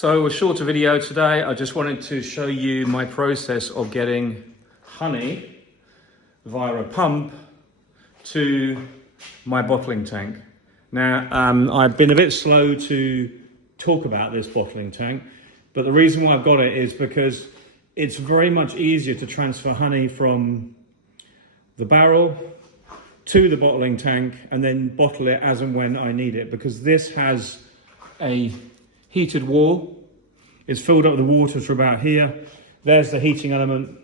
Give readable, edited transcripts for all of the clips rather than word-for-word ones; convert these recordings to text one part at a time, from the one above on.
So a shorter video today. I just wanted to show you my process of getting honey via a pump to my bottling tank. Now, I've been a bit slow to talk about this bottling tank, but the reason why I've got it is because it's very much easier to transfer honey from the barrel to the bottling tank and then bottle it as and when I need it, because this has a heated wall. It's filled up with the water for about here. There's the heating element,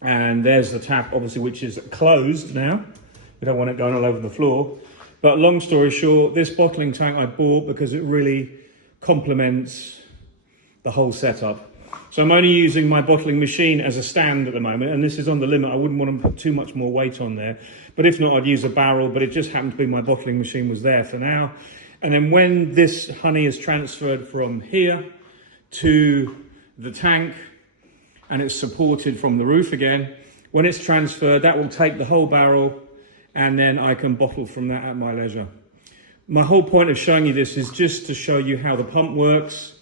and there's the tap, obviously, which is closed now. We don't want it going all over the floor. But long story short, this bottling tank I bought because it really complements the whole setup. So I'm only using my bottling machine as a stand at the moment, and this is on the limit. I wouldn't want to put too much more weight on there, but if not, I'd use a barrel. But it just happened to be my bottling machine was there for now. And then when this honey is transferred from here to the tank and it's supported from the roof again, when it's transferred, that will take the whole barrel, and then I can bottle from that at my leisure. My whole point of showing you this is just to show you how the pump works.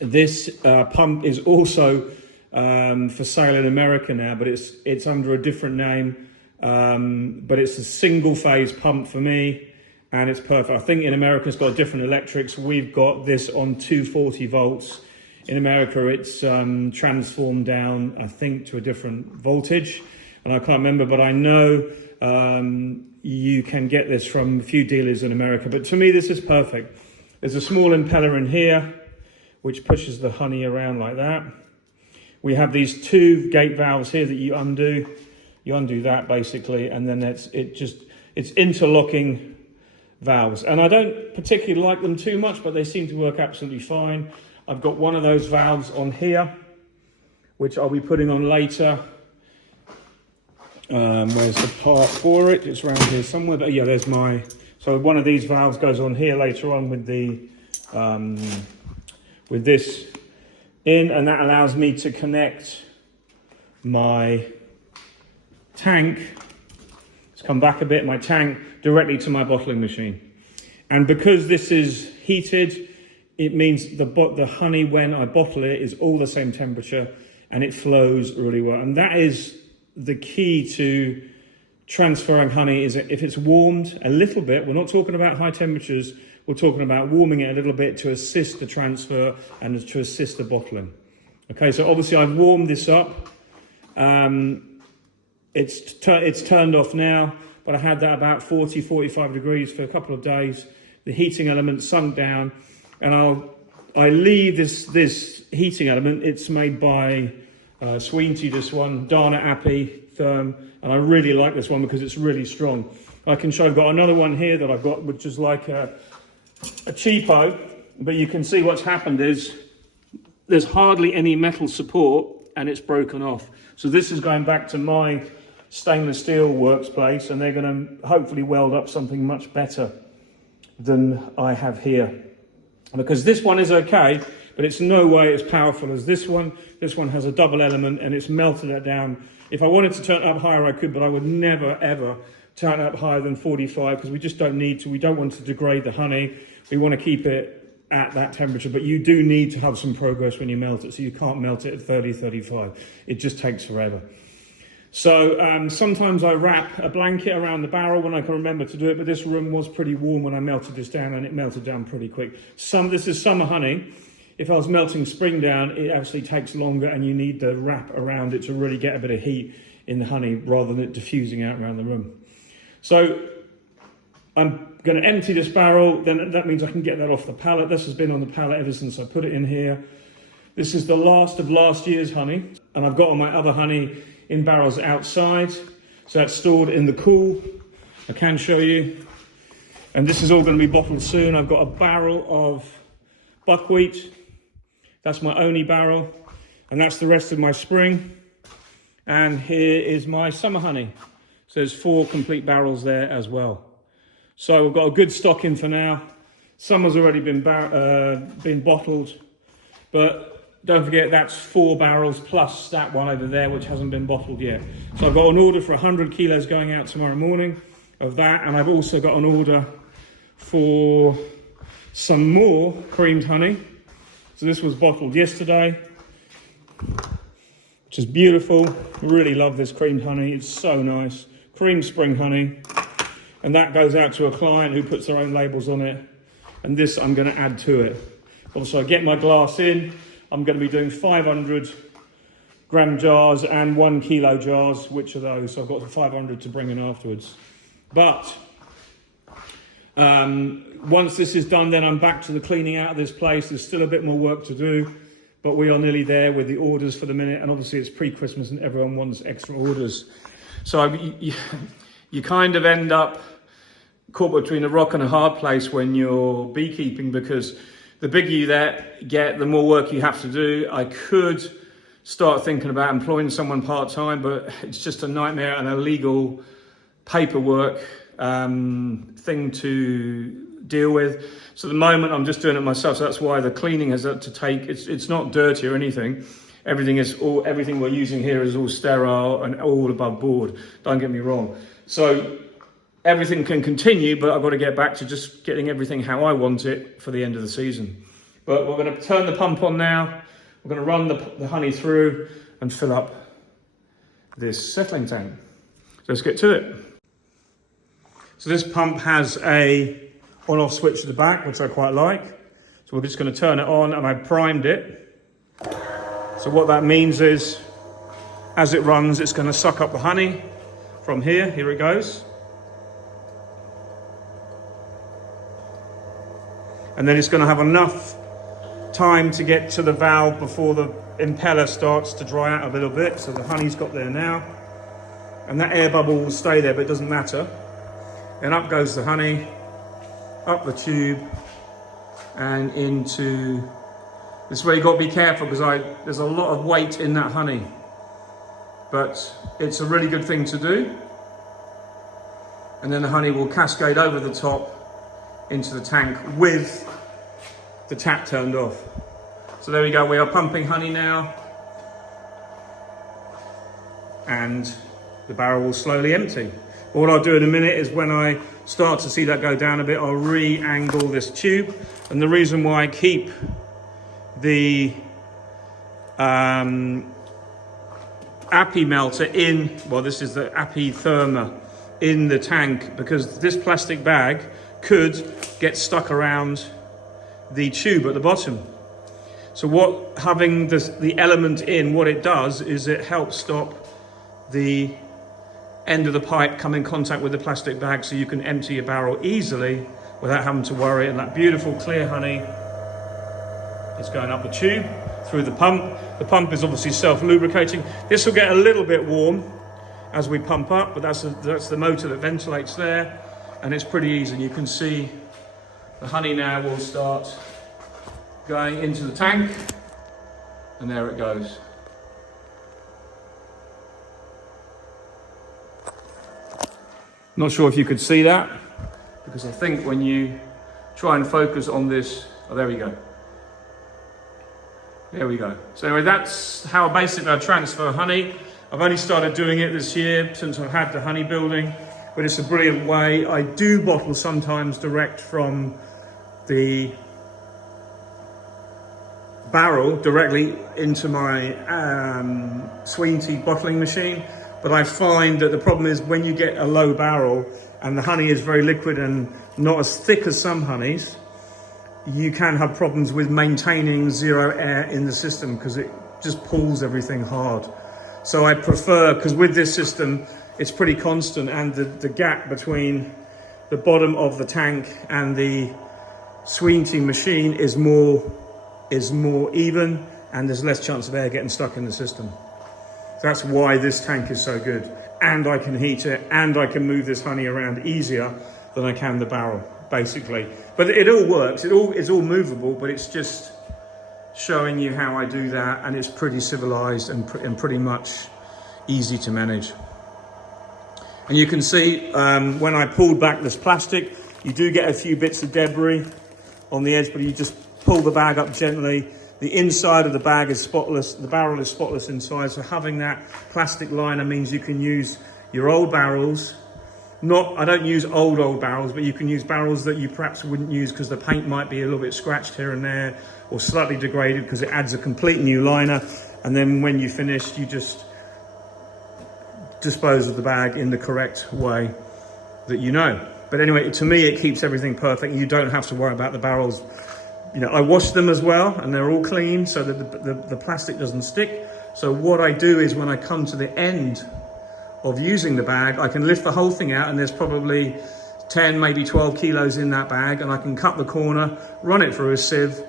This pump is also for sale in America now, but it's under a different name. But it's a single phase pump for me, and it's perfect. I think in America it's got different electrics. We've got this on 240 volts. In America it's transformed down, I think, to a different voltage, and I can't remember, but I know you can get this from a few dealers in America. But to me this is perfect. There's a small impeller in here which pushes the honey around like that. We have these two gate valves here that you undo. You undo that basically, and then it's interlocking valves. And I don't particularly like them too much, but they seem to work absolutely fine. I've got one of those valves on here, which I'll be putting on later. Where's the part for it? It's around here somewhere, but yeah, there's my, so one of these valves goes on here later on with the, with this in, and that allows me to connect my tank, let's come back a bit, my tank directly to my bottling machine. And because this is heated, it means the honey, when I bottle it, is all the same temperature and it flows really well. And that is the key to transferring honey, is if it's warmed a little bit. We're not talking about high temperatures, we're talking about warming it a little bit to assist the transfer and to assist the bottling. Okay, so obviously I've warmed this up. It's turned off now, but I had that about 40, 45 degrees for a couple of days. The heating element sunk down, and I leave this heating element. It's made by Sweeney, this one, Dana Appy Therm, and I really like this one because it's really strong. I can show, I've got another one here that I've got, which is like a cheapo, but you can see what's happened is there's hardly any metal support and it's broken off. So this is going back to my stainless steel workspace, and they're going to hopefully weld up something much better than I have here. Because this one is okay, but it's no way as powerful as this one. This one has a double element and it's melted it down. If I wanted to turn it up higher, I could, but I would never, ever turn it up higher than 45, because we just don't need to. We don't want to degrade the honey. We want to keep it at that temperature, but you do need to have some progress when you melt it, so you can't melt it at 30, 35. It just takes forever. So sometimes I wrap a blanket around the barrel when I can remember to do it, but this room was pretty warm when I melted this down, and it melted down pretty quick. This is summer honey. If I was melting spring down, it actually takes longer, and you need the wrap around it to really get a bit of heat in the honey rather than it diffusing out around the room. So I'm going to empty this barrel, then that means I can get that off the pallet. This has been on the pallet ever since I put it in here. This is the last of last year's honey, and I've got all my other honey in barrels outside, so that's stored in the cool. I can show you, and this is all going to be bottled soon. I've got a barrel of buckwheat, that's my only barrel, and that's the rest of my spring. And here is my summer honey, so there's 4 complete barrels there as well. So we've got a good stock in for now. Summer's already been bottled, but don't forget that's 4 barrels plus that one over there which hasn't been bottled yet. So I've got an order for 100 kilos going out tomorrow morning of that, and I've also got an order for some more creamed honey. So this was bottled yesterday, which is beautiful. Really love this creamed honey. It's so nice. Creamed spring honey. And that goes out to a client who puts their own labels on it. And this I'm going to add to it. Also, I get my glass in. I'm going to be doing 500 gram jars and 1 kilo jars. Which are those? So I've got the 500 to bring in afterwards. But once this is done, then I'm back to the cleaning out of this place. There's still a bit more work to do, but we are nearly there with the orders for the minute. And obviously it's pre-Christmas and everyone wants extra orders. So you kind of end up caught between a rock and a hard place when you're beekeeping, because the bigger you get, the more work you have to do. I could start thinking about employing someone part-time, but it's just a nightmare and a legal paperwork thing to deal with. So at the moment I'm just doing it myself, so that's why the cleaning has had to take, it's not dirty or anything. Everything we're using here is all sterile and all above board, don't get me wrong. So everything can continue, but I've got to get back to just getting everything how I want it for the end of the season. But we're going to turn the pump on now. We're going to run the honey through and fill up this settling tank. So let's get to it. So this pump has a on-off switch at the back, which I quite like. So we're just going to turn it on, and I primed it. So what that means is, as it runs, it's going to suck up the honey from here. Here it goes. And then it's going to have enough time to get to the valve before the impeller starts to dry out a little bit. So the honey's got there now. And that air bubble will stay there, but it doesn't matter. And up goes the honey, up the tube, and into... This is where you've got to be careful, because there's a lot of weight in that honey. But it's a really good thing to do. And then the honey will cascade over the top into the tank with the tap turned off. So there we go, we are pumping honey now. And the barrel will slowly empty. What I'll do in a minute is, when I start to see that go down a bit, I'll re-angle this tube. And the reason why I keep the Api melter in, well, this is the Api therma in the tank, because this plastic bag could get stuck around the tube at the bottom. So what having the element in, what it does is it helps stop the end of the pipe come in contact with the plastic bag, so you can empty your barrel easily without having to worry. And that beautiful clear honey is going up the tube through the pump. The pump is obviously self-lubricating. This will get a little bit warm as we pump up, but that's the motor that ventilates there, and it's pretty easy. And you can see the honey now will start going into the tank, and there it goes. Not sure if you could see that, because I think when you try and focus on this, oh, there we go. There we go. So anyway, that's how basically I transfer honey. I've only started doing it this year since I've had the honey building, but it's a brilliant way. I do bottle sometimes direct from the barrel directly into my Sweetie bottling machine. But I find that the problem is, when you get a low barrel and the honey is very liquid and not as thick as some honeys, you can have problems with maintaining zero air in the system, because it just pulls everything hard. So I prefer, because with this system, it's pretty constant, and the gap between the bottom of the tank and the Sweetie machine is more even, and there's less chance of air getting stuck in the system. That's why this tank is so good. And I can heat it, and I can move this honey around easier than I can the barrel, basically. But it all works, it's all movable, but it's just showing you how I do that, and it's pretty civilized and pretty much easy to manage. And you can see when I pulled back this plastic, you do get a few bits of debris on the edge, but you just pull the bag up gently. The inside of the bag is spotless, the barrel is spotless inside, so having that plastic liner means you can use your old barrels I don't use old barrels, but you can use barrels that you perhaps wouldn't use because the paint might be a little bit scratched here and there, or slightly degraded, because it adds a complete new liner. And then when you finish, you just dispose of the bag in the correct way that you know. But anyway, to me, it keeps everything perfect. You don't have to worry about the barrels. You know, I wash them as well, and they're all clean so that the plastic doesn't stick. So what I do is when I come to the end of using the bag, I can lift the whole thing out, and there's probably 10, maybe 12 kilos in that bag, and I can cut the corner, run it through a sieve,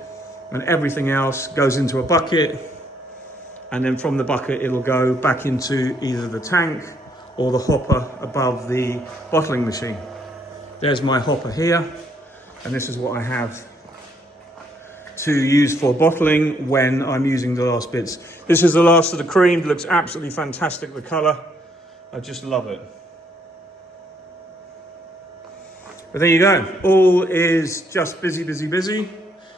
and everything else goes into a bucket. And then from the bucket, it'll go back into either the tank or the hopper above the bottling machine. There's my hopper here, and this is what I have to use for bottling when I'm using the last bits. This is the last of the cream. It looks absolutely fantastic, the color. I just love it. But there you go. All is just busy, busy, busy.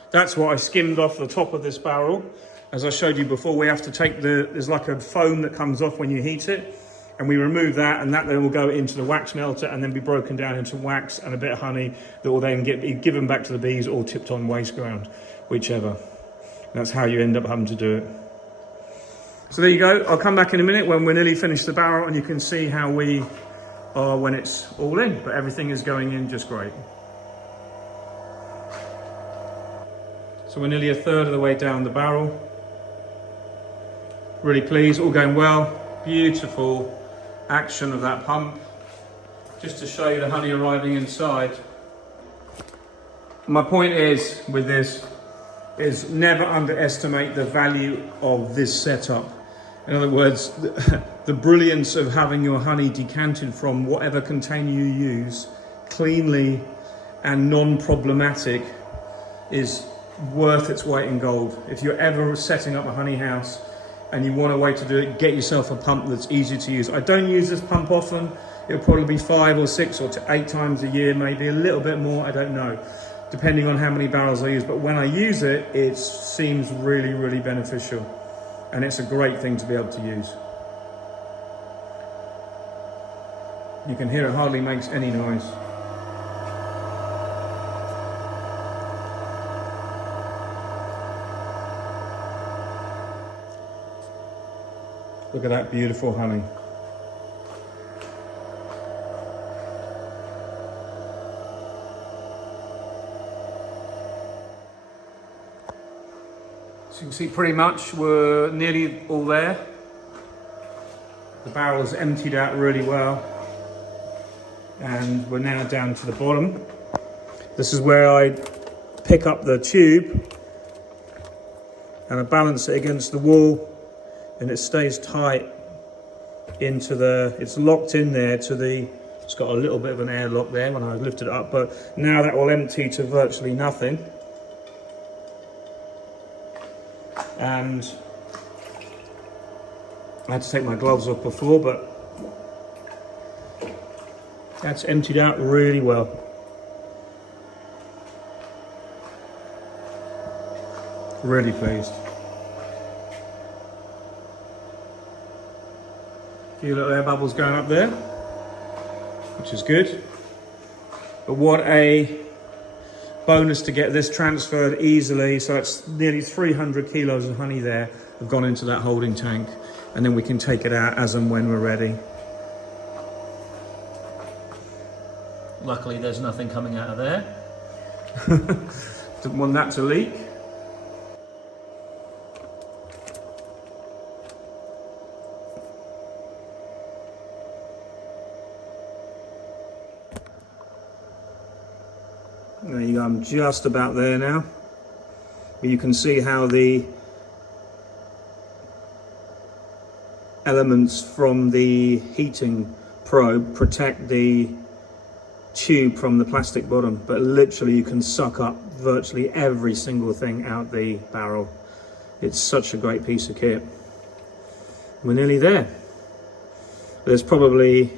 That's what I skimmed off the top of this barrel. As I showed you before, we have to take there's like a foam that comes off when you heat it, and we remove that, and that then will go into the wax melter and then be broken down into wax and a bit of honey that will then get given back to the bees or tipped on waste ground, whichever. That's how you end up having to do it. So there you go. I'll come back in a minute when we're nearly finished the barrel, and you can see how we are when it's all in, but everything is going in just great. So we're nearly a third of the way down the barrel. Really pleased, all going well. Beautiful action of that pump. Just to show you the honey arriving inside. My point is with this is never underestimate the value of this setup. In other words, the brilliance of having your honey decanted from whatever container you use cleanly and non-problematic is worth its weight in gold. If you're ever setting up a honey house and you want a way to do it, get yourself a pump that's easy to use. I don't use this pump often. It'll probably be 5 or 6 or 8 times a year, maybe a little bit more, I don't know, depending on how many barrels I use. But when I use it, it seems really, really beneficial. And it's a great thing to be able to use. You can hear it hardly makes any noise. Look at that beautiful honey. So you can see pretty much we're nearly all there. The barrel's emptied out really well. And we're now down to the bottom. This is where I pick up the tube and I balance it against the wall, and it stays tight into it's locked in there to it's got a little bit of an airlock there when I lift it up, but now that will empty to virtually nothing. And I had to take my gloves off before, but that's emptied out really well. Really pleased. A few little air bubbles going up there, which is good. But what a bonus to get this transferred easily. So it's nearly 300 kilos of honey there have gone into that holding tank, and then we can take it out as and when we're ready. Luckily there's nothing coming out of there. Didn't want that to leak. There you go, I'm just about there now. But you can see how the elements from the heating probe protect the tube from the plastic bottom, but literally you can suck up virtually every single thing out the barrel. It's such a great piece of kit. We're nearly there. There's probably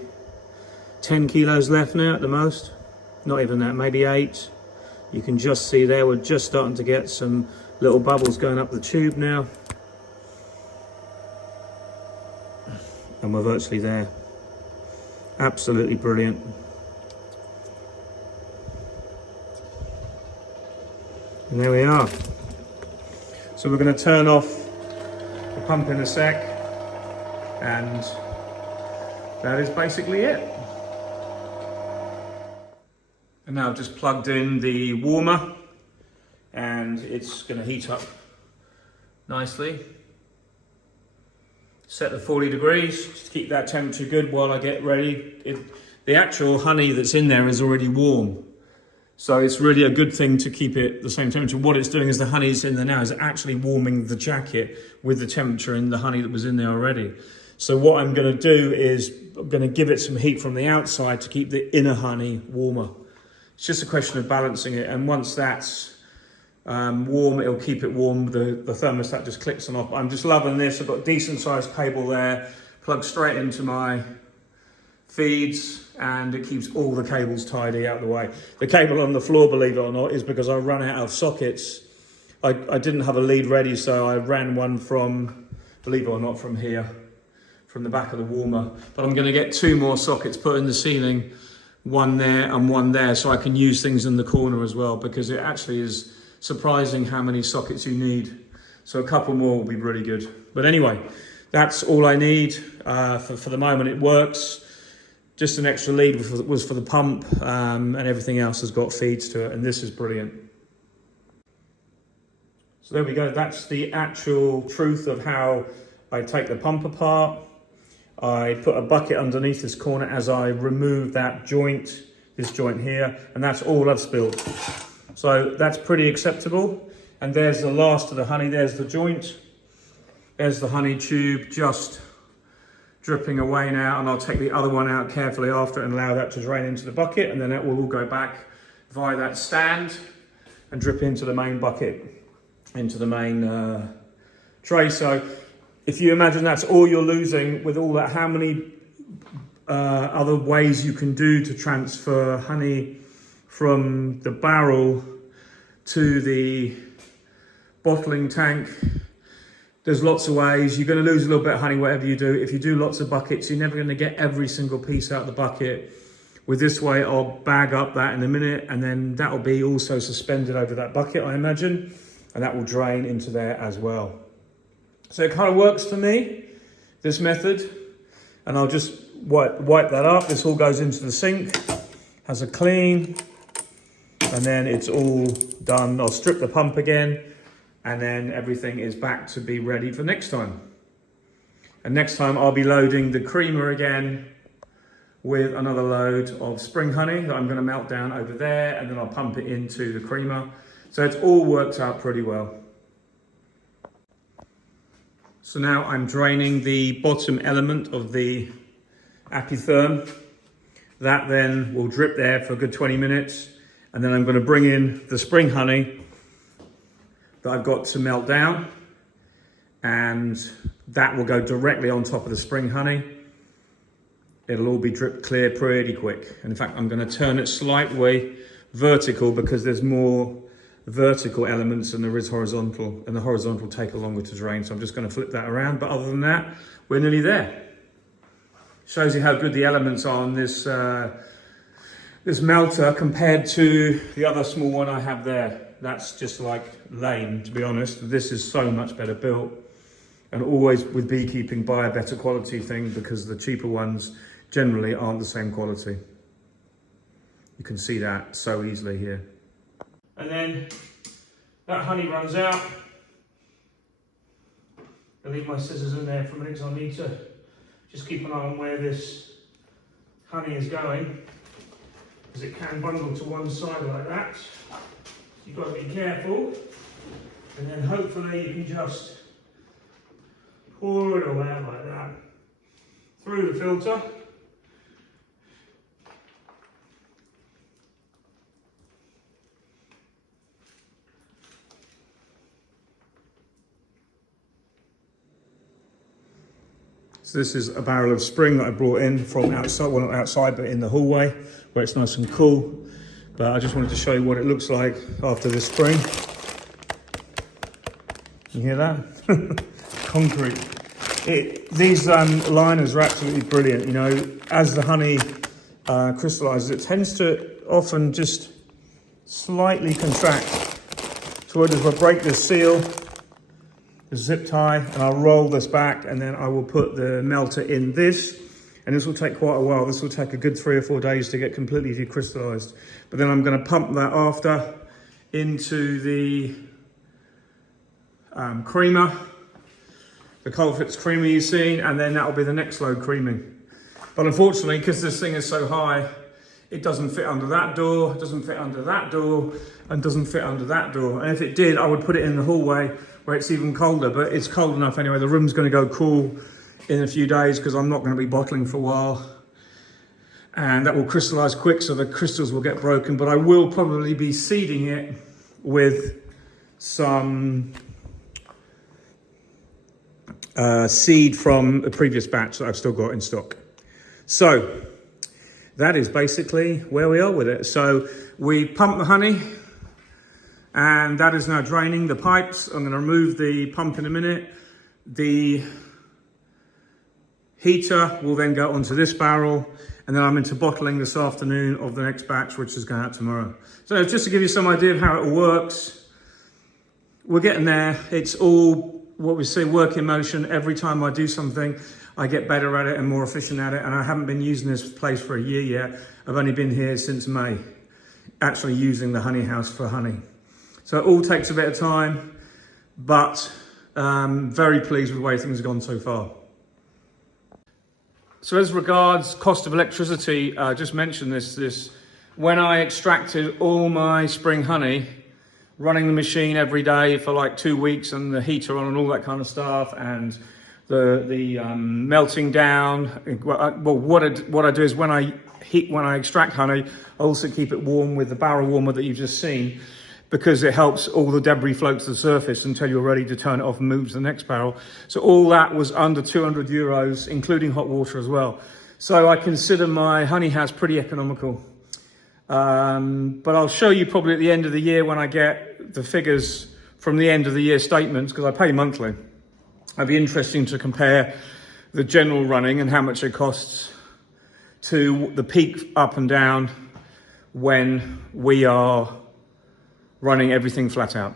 10 kilos left now at the most. Not even that, maybe 8. You can just see there, we're just starting to get some little bubbles going up the tube now. And we're virtually there. Absolutely brilliant. And there we are. So we're going to turn off the pump in a sec, and that is basically it. And now I've just plugged in the warmer, and it's going to heat up nicely. Set to 40 degrees, just to keep that temperature good while I get ready. The actual honey that's in there is already warm, so it's really a good thing to keep it the same temperature. What it's doing is the honey that's in there now is actually warming the jacket with the temperature in the honey that was in there already. So what I'm going to do is I'm going to give it some heat from the outside to keep the inner honey warmer. It's just a question of balancing it, and once that's warm, it'll keep it warm. The thermostat just clicks on off. I'm just loving this. I've got a decent sized cable there, plugged straight into my feeds, and it keeps all the cables tidy out of the way. The cable on the floor, believe it or not, is because I ran out of sockets. I didn't have a lead ready, so I ran one from, believe it or not, from here, from the back of the warmer. But I'm going to get 2 more sockets put in the ceiling, one there and one there, so I can use things in the corner as well, because it actually is surprising how many sockets you need. So a couple more will be really good. But anyway, that's all I need for the moment. It works. Just an extra lead was for the pump, and everything else has got feeds to it, and this is brilliant. So there we go. That's the actual truth of how I take the pump apart. I put a bucket underneath this corner as I remove that joint, this joint here, and that's all I've spilled. So that's pretty acceptable. And there's the last of the honey. There's the joint. There's the honey tube just dripping away now, and I'll take the other one out carefully after and allow that to drain into the bucket, and then that will all go back via that stand and drip into the main bucket, into the main tray. So if you imagine that's all you're losing with all that, how many other ways you can do to transfer honey from the barrel to the bottling tank. There's lots of ways. You're going to lose a little bit of honey, whatever you do. If you do lots of buckets, you're never going to get every single piece out of the bucket. With this way, I'll bag up that in a minute, and then that will be also suspended over that bucket, I imagine, and that will drain into there as well. So it kind of works for me, this method, and I'll just wipe that up. This all goes into the sink, has a clean, and then it's all done. I'll strip the pump again, and then everything is back to be ready for next time. And next time I'll be loading the creamer again with another load of spring honey that I'm going to melt down over there, and then I'll pump it into the creamer. So it's all worked out pretty well. So now I'm draining the bottom element of the apitherm. That then will drip there for a good 20 minutes. And then I'm going to bring in the spring honey that I've got to melt down, and that will go directly on top of the spring honey. It'll all be dripped clear pretty quick. And in fact, I'm going to turn it slightly vertical because there's more vertical elements than there is horizontal, and the horizontal take longer to drain. So I'm just going to flip that around. But other than that, we're nearly there. Shows you how good the elements are on this this melter compared to the other small one I have there. That's just like lame, to be honest. This is so much better built, and always with beekeeping buy a better quality thing, because the cheaper ones generally aren't the same quality. You can see that so easily here. And then that honey runs out. I leave my scissors in there for a minute because I need to just keep an eye on where this honey is going, because it can bundle to one side like that. You've got to be careful, and then hopefully you can just pour it all out like that through the filter. So this is a barrel of spring that I brought in from outside, well not outside, but in the hallway where it's nice and cool. But I just wanted to show you what it looks like after this spring. You hear that? Concrete. These liners are absolutely brilliant. You know, as the honey crystallizes, it tends to often just slightly contract. So what I'll do is I'll break this seal, the zip tie, and I'll roll this back, and then I will put the melter in this. And this will take quite a while. This will take a good 3 or 4 days to get completely decrystallized. But then I'm going to pump that after into the creamer, the Colfit's creamer you've seen, and then that'll be the next load creaming. But unfortunately, because this thing is so high, it doesn't fit under that door, doesn't fit under that door, and doesn't fit under that door. And if it did, I would put it in the hallway where it's even colder, but it's cold enough anyway. The room's going to go cool in a few days because I'm not going to be bottling for a while. And that will crystallize quick, so the crystals will get broken, but I will probably be seeding it with some seed from a previous batch that I've still got in stock. So that is basically where we are with it. So we pump the honey, and that is now draining the pipes. I'm going to remove the pump in a minute. The heater will then go onto this barrel, and then I'm into bottling this afternoon of the next batch, which is going out tomorrow. So just to give you some idea of how it all works, we're getting there. It's all what we say, work in motion. Every time I do something, I get better at it and more efficient at it. And I haven't been using this place for a year yet. I've only been here since May, actually using the honey house for honey. So it all takes a bit of time, but very pleased with the way things have gone so far. So as regards cost of electricity, I just mentioned this, when I extracted all my spring honey, running the machine every day for like 2 weeks and the heater on and all that kind of stuff, and the melting down. Well, what I do is when I extract honey, I also keep it warm with the barrel warmer that you've just seen, because it helps all the debris float to the surface until you're ready to turn it off and move to the next barrel. So all that was under 200 euros, including hot water as well. So I consider my honey house pretty economical. But I'll show you probably at the end of the year when I get the figures from the end of the year statements, because I pay monthly. It'd be interesting to compare the general running and how much it costs to the peak up and down when we are running everything flat out.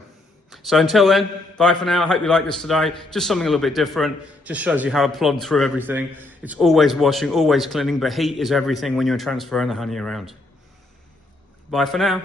So until then, bye for now. I hope you like this today. Just something a little bit different. Just shows you how I plod through everything. It's always washing, always cleaning, but heat is everything when you're transferring the honey around. Bye for now.